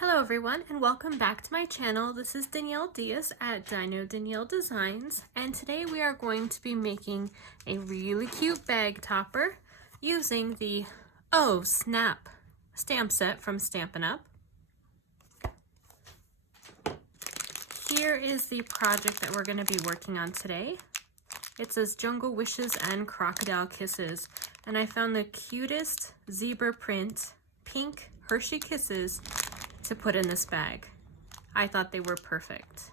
Hello everyone and welcome back to my channel. This is Danielle Diaz at Dino Danielle Designs, and today we are going to be making a really cute bag topper using the Oh Snap stamp set from Stampin' Up. Here is the project that we're going to be working on today. It says Jungle Wishes and Crocodile Kisses, and I found the cutest zebra print pink Hershey Kisses to put in this bag. I thought they were perfect.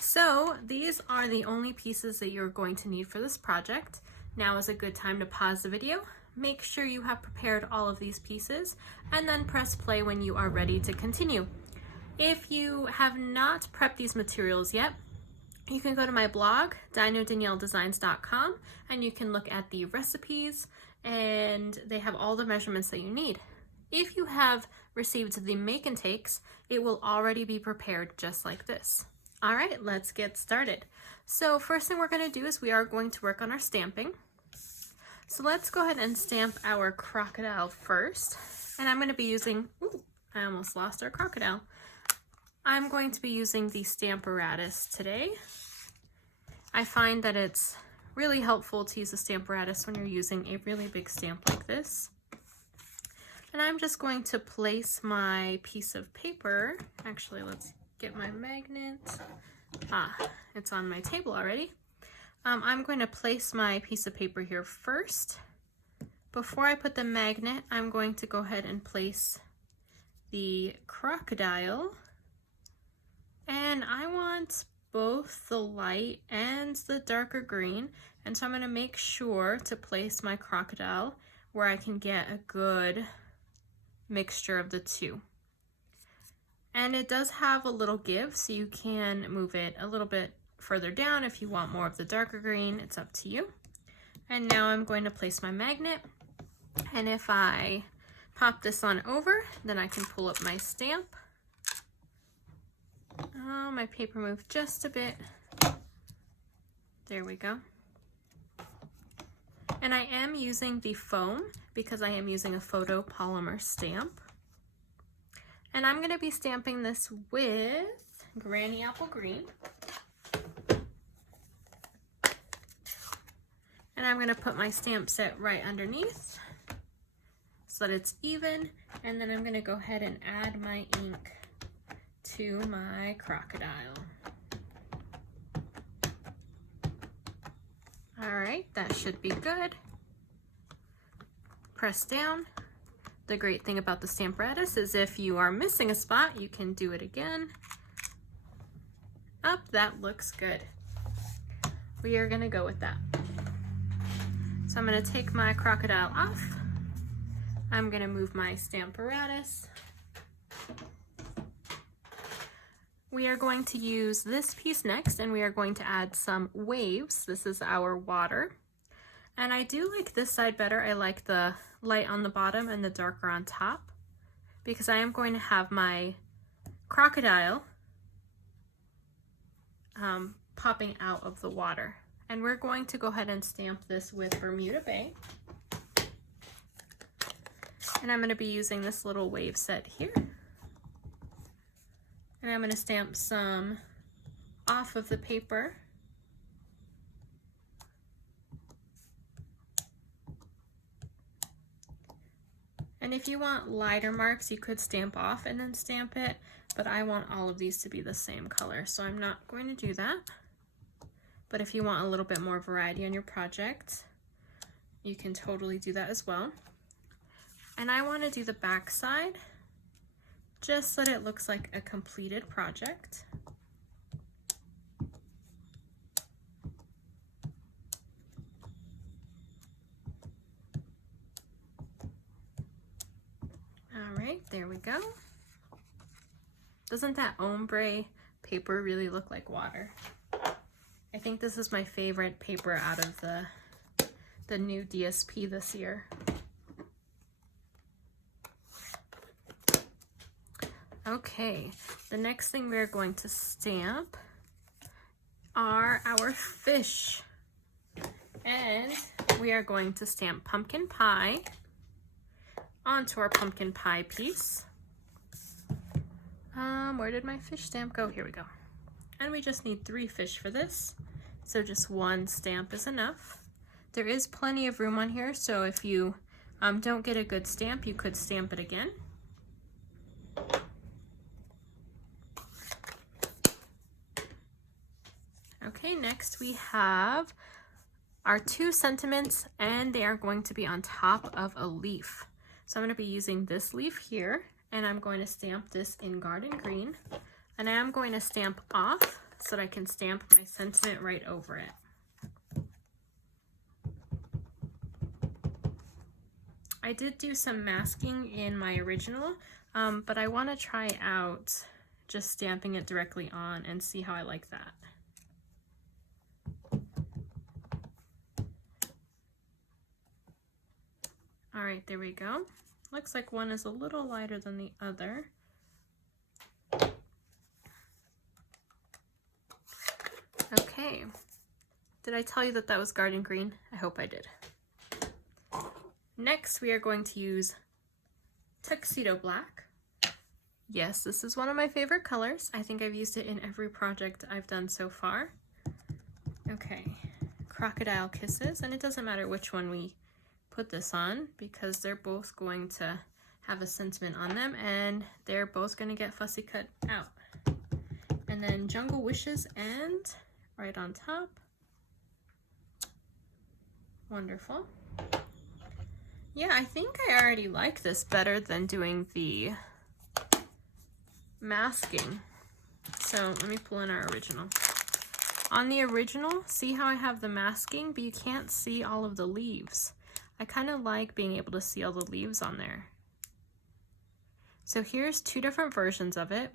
So these are the only pieces that you're going to need for this project. Now is a good time to pause the video, make sure you have prepared all of these pieces, and then press play when you are ready to continue. If you have not prepped these materials yet, you can go to my blog, dinodanielledesigns.com, and you can look at the recipes, and they have all the measurements that you need. If you have received the make and takes, it will already be prepared just like this. All right, let's get started. So first thing we're going to do is we are going to work on our stamping. So let's go ahead and stamp our crocodile first. And I'm going to be using, I almost lost our crocodile. I'm going to be using the Stamparatus today. I find that it's really helpful to use a Stamparatus when you're using a really big stamp like this. And I'm just going to place my piece of paper. Actually, let's get my magnet. It's on my table already. I'm going to place my piece of paper here first. Before I put the magnet, I'm going to go ahead and place the crocodile. And I want both the light and the darker green. And so I'm going to make sure to place my crocodile where I can get a good mixture of the two. And it does have a little give, so you can move it a little bit further down if you want more of the darker green. It's up to you. And now I'm going to place my magnet, and if I pop this on over, then I can pull up my stamp. Oh, my paper moved just a bit. There we go. And I am using the foam because I am using a photopolymer stamp. And I'm going to be stamping this with Granny Apple Green. And I'm going to put my stamp set right underneath so that it's even. And then I'm going to go ahead and add my ink to my crocodile. All right, that should be good. Press down. The great thing about the Stamparatus is if you are missing a spot, you can do it again. Up, that looks good. We are gonna go with that. So I'm gonna take my crocodile off. I'm gonna move my Stamparatus. We are going to use this piece next, and we are going to add some waves. This is our water. And I do like this side better. I like the light on the bottom and the darker on top, because I am going to have my crocodile popping out of the water. And we're going to go ahead and stamp this with Bermuda Bay. And I'm going to be using this little wave set here. And I'm going to stamp some off of the paper. And if you want lighter marks, you could stamp off and then stamp it, but I want all of these to be the same color, so I'm not going to do that. But if you want a little bit more variety on your project, you can totally do that as well. And I want to do the back side, just so that it looks like a completed project. All right, there we go. Doesn't that ombre paper really look like water? I think this is my favorite paper out of the new DSP this year. Okay, the next thing we're going to stamp are our fish. And we are going to stamp pumpkin pie onto our pumpkin pie piece. Where did my fish stamp go? Here we go. And we just need 3 fish for this, so just 1 stamp is enough. There is plenty of room on here, so if you don't get a good stamp, you could stamp it again. Okay, next we have our 2 sentiments, and they are going to be on top of a leaf. So I'm going to be using this leaf here, and I'm going to stamp this in garden green, and I am going to stamp off so that I can stamp my sentiment right over it. I did do some masking in my original, but I want to try out just stamping it directly on and see how I like that. All right, there we go. Looks like one is a little lighter than the other. Okay, did I tell you that that was garden green? I hope I did. Next, we are going to use tuxedo black. Yes, this is one of my favorite colors. I think I've used it in every project I've done so far. Okay, Crocodile Kisses, and it doesn't matter which one we put this on because they're both going to have a sentiment on them and they're both going to get fussy cut out. And then Jungle Wishes and right on top. Wonderful. Yeah, I think I already like this better than doing the masking. So let me pull in our original. On the original, see how I have the masking, but you can't see all of the leaves. I kind of like being able to see all the leaves on there. So here's 2 different versions of it.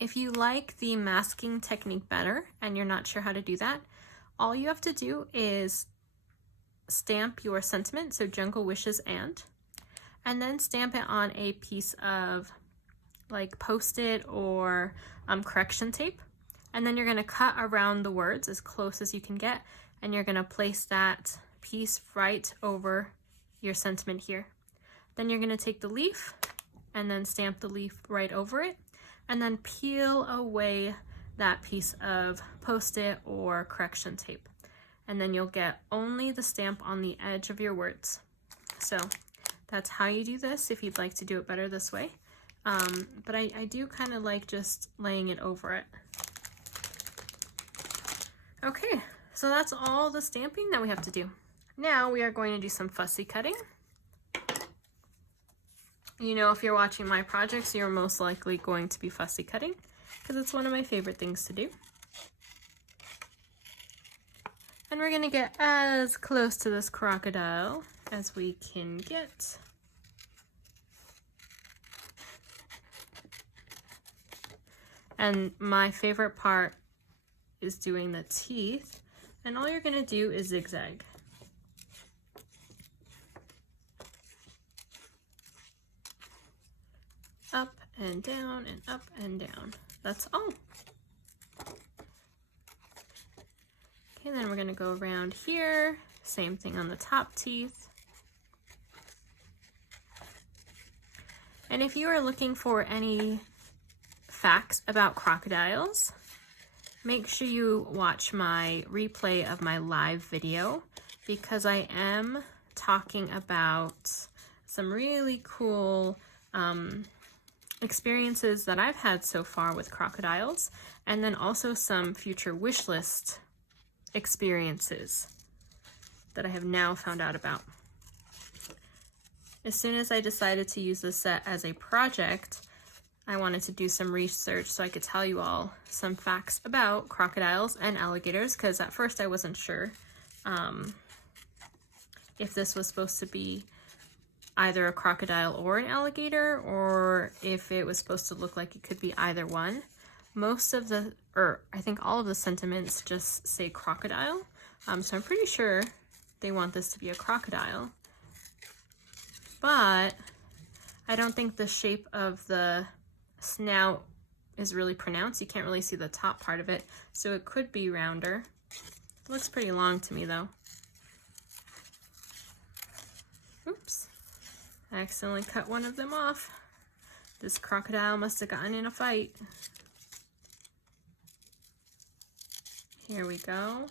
If you like the masking technique better and you're not sure how to do that, all you have to do is stamp your sentiment, so Jungle Wishes and then stamp it on a piece of like Post-it or correction tape. And then you're going to cut around the words as close as you can get, and you're going to place that piece right over your sentiment here. Then you're going to take the leaf and then stamp the leaf right over it, and then peel away that piece of Post-it or correction tape. And then you'll get only the stamp on the edge of your words. So that's how you do this if you'd like to do it better this way. But I do kind of like just laying it over it. Okay, so that's all the stamping that we have to do. Now we are going to do some fussy cutting. You know, if you're watching my projects, you're most likely going to be fussy cutting because it's one of my favorite things to do. And we're going to get as close to this crocodile as we can get. And my favorite part is doing the teeth. And all you're going to do is zigzag. Up and down and up and down. That's all. Okay, then we're going to go around here. Same thing on the top teeth. And if you are looking for any facts about crocodiles, make sure you watch my replay of my live video because I am talking about some really cool experiences that I've had so far with crocodiles, and then also some future wish list experiences that I have now found out about. As soon as I decided to use this set as a project, I wanted to do some research so I could tell you all some facts about crocodiles and alligators, because at first I wasn't sure if this was supposed to be either a crocodile or an alligator, or if it was supposed to look like it could be either one. Most of the, or I think all of the sentiments just say crocodile, so I'm pretty sure they want this to be a crocodile. But I don't think the shape of the snout is really pronounced. You can't really see the top part of it, so it could be rounder. It looks pretty long to me though. Oops. I accidentally cut one of them off. This crocodile must have gotten in a fight. Here we go.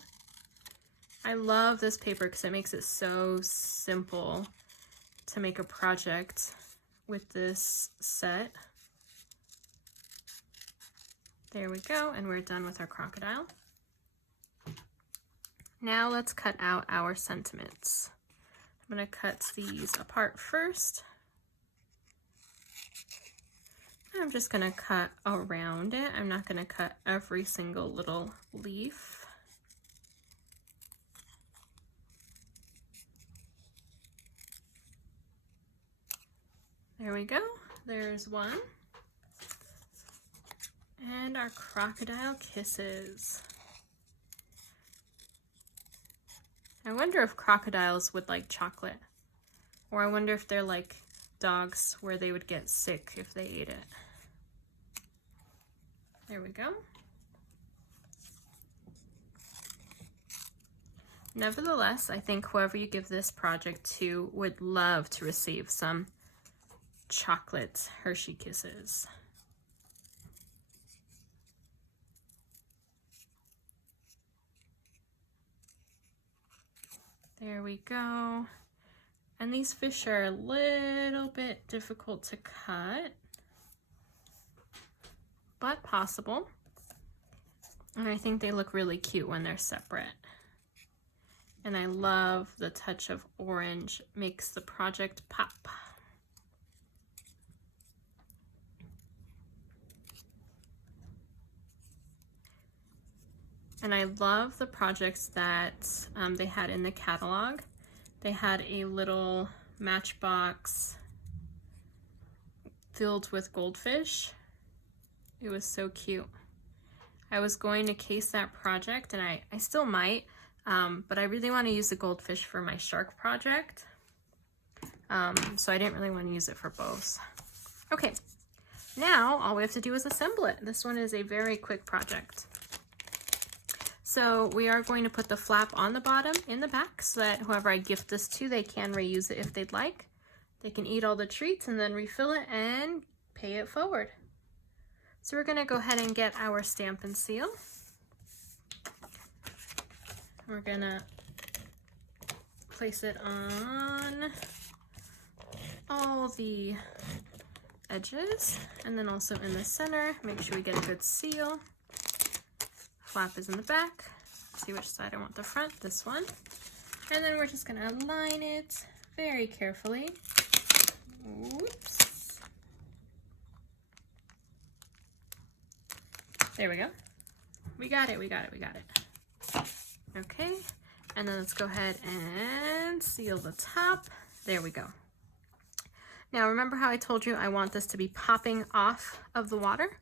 I love this paper because it makes it so simple to make a project with this set. There we go, and we're done with our crocodile. Now let's cut out our sentiments. I'm going to cut these apart first. I'm just going to cut around it. I'm not going to cut every single little leaf. There we go. There's one. And our Crocodile Kisses. I wonder if crocodiles would like chocolate. Or I wonder if they're like dogs where they would get sick if they ate it. There we go. Nevertheless, I think whoever you give this project to would love to receive some chocolate Hershey Kisses. There we go. And these fish are a little bit difficult to cut, but possible. And I think they look really cute when they're separate. And I love the touch of orange, makes the project pop. And I love the projects that they had in the catalog. They had a little matchbox filled with goldfish. It was so cute. I was going to case that project, and I still might, but I really want to use the goldfish for my shark project. So I didn't really want to use it for both. Okay, now all we have to do is assemble it. This one is a very quick project. So we are going to put the flap on the bottom in the back so that whoever I gift this to, they can reuse it if they'd like. They can eat all the treats and then refill it and pay it forward. So we're going to go ahead and get our stamp and seal. We're going to place it on all the edges and then also in the center. Make sure we get a good seal. Flap is in the back. See which side I want the front, this one. And then we're just gonna align it very carefully. Whoops. There we go. We got it, we got it, we got it. Okay, and then let's go ahead and seal the top. There we go. Now remember how I told you I want this to be popping off of the water?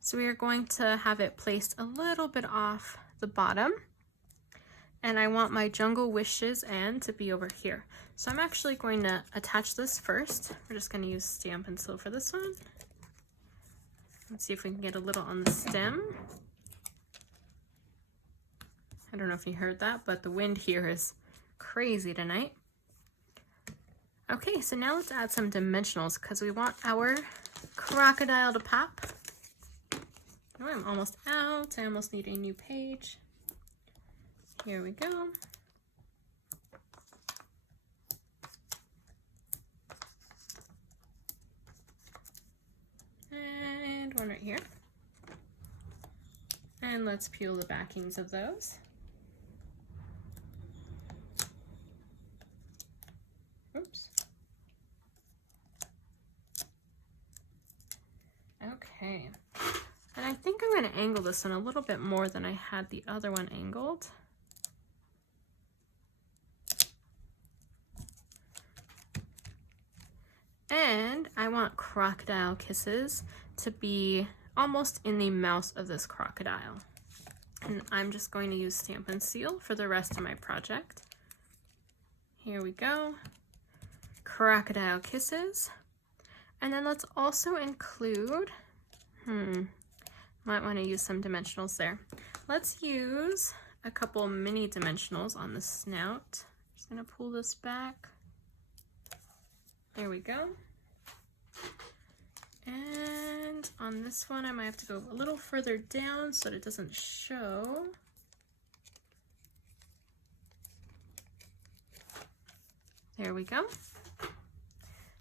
So we are going to have it placed a little bit off the bottom. And I want my Jungle Wishes end to be over here. So I'm actually going to attach this first. We're just going to use stamp and seal for this one. Let's see if we can get a little on the stem. I don't know if you heard that, but the wind here is crazy tonight. Okay, so now let's add some dimensionals because we want our crocodile to pop. Oh, I'm almost out. I almost need a new page. Here we go. And one right here. And let's peel the backings of those. Oops. Okay. And I think I'm going to angle this one a little bit more than I had the other one angled. And I want Crocodile Kisses to be almost in the mouth of this crocodile. And I'm just going to use stamp and seal for the rest of my project. Here we go. Crocodile Kisses. And then let's also include, might want to use some dimensionals there. Let's use a couple mini dimensionals on the snout. Just going to pull this back. There we go. And on this one, I might have to go a little further down so that it doesn't show. There we go.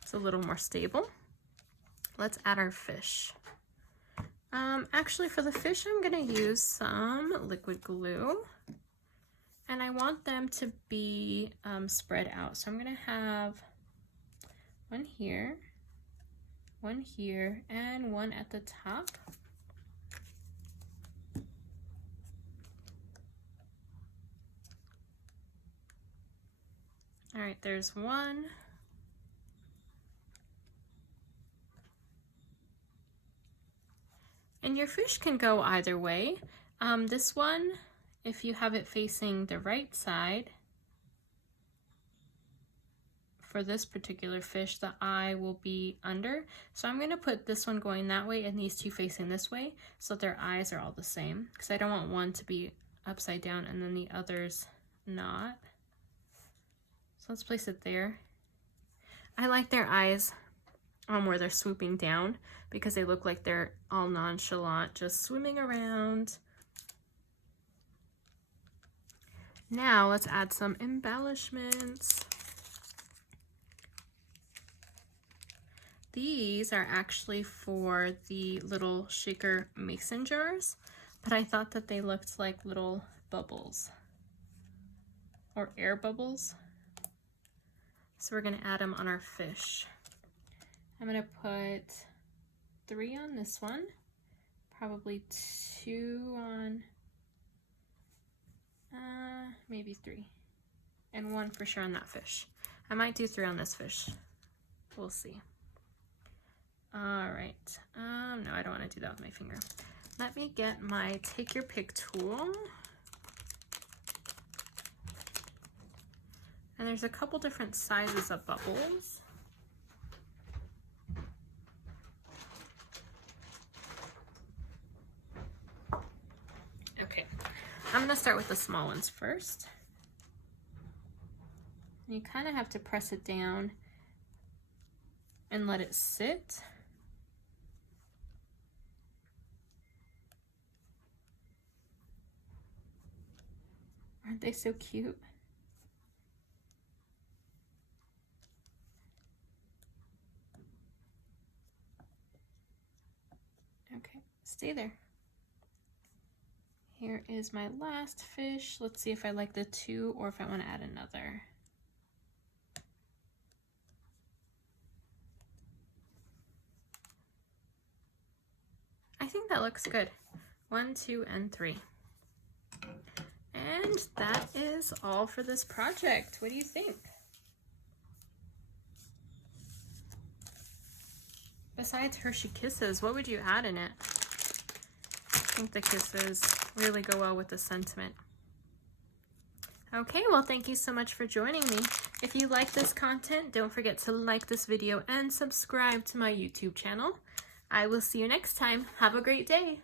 It's a little more stable. Let's add our fish. Actually, for the fish, I'm gonna use some liquid glue. And I want them to be spread out. So I'm gonna have one here, and one at the top. All right, there's one. And your fish can go either way. This one, if you have it facing the right side, for this particular fish, the eye will be under. So I'm gonna put this one going that way and these two facing this way so their eyes are all the same, because I don't want one to be upside down and then the others not. So let's place it there. I like their eyes where they're swooping down because they look like they're all nonchalant, just swimming around. Now let's add some embellishments. These are actually for the little shaker mason jars, but I thought that they looked like little bubbles or air bubbles. So we're gonna add them on our fish. I'm gonna put 3 on this one, probably 2 on, maybe 3, and 1 for sure on that fish. I might do 3 on this fish. We'll see. All right, no, I don't wanna do that with my finger. Let me get my take your pick tool. And there's a couple different sizes of bubbles. Okay, I'm gonna start with the small ones first. You kind of have to press it down and let it sit. Aren't they so cute? Okay, stay there. Here is my last fish. Let's see if I like the 2 or if I want to add another. I think that looks good. 1, 2, and 3. And that is all for this project. What do you think? Besides Hershey Kisses, what would you add in it? I think the kisses really go well with the sentiment. Okay, well, thank you so much for joining me. If you like this content, don't forget to like this video and subscribe to my YouTube channel. I will see you next time. Have a great day.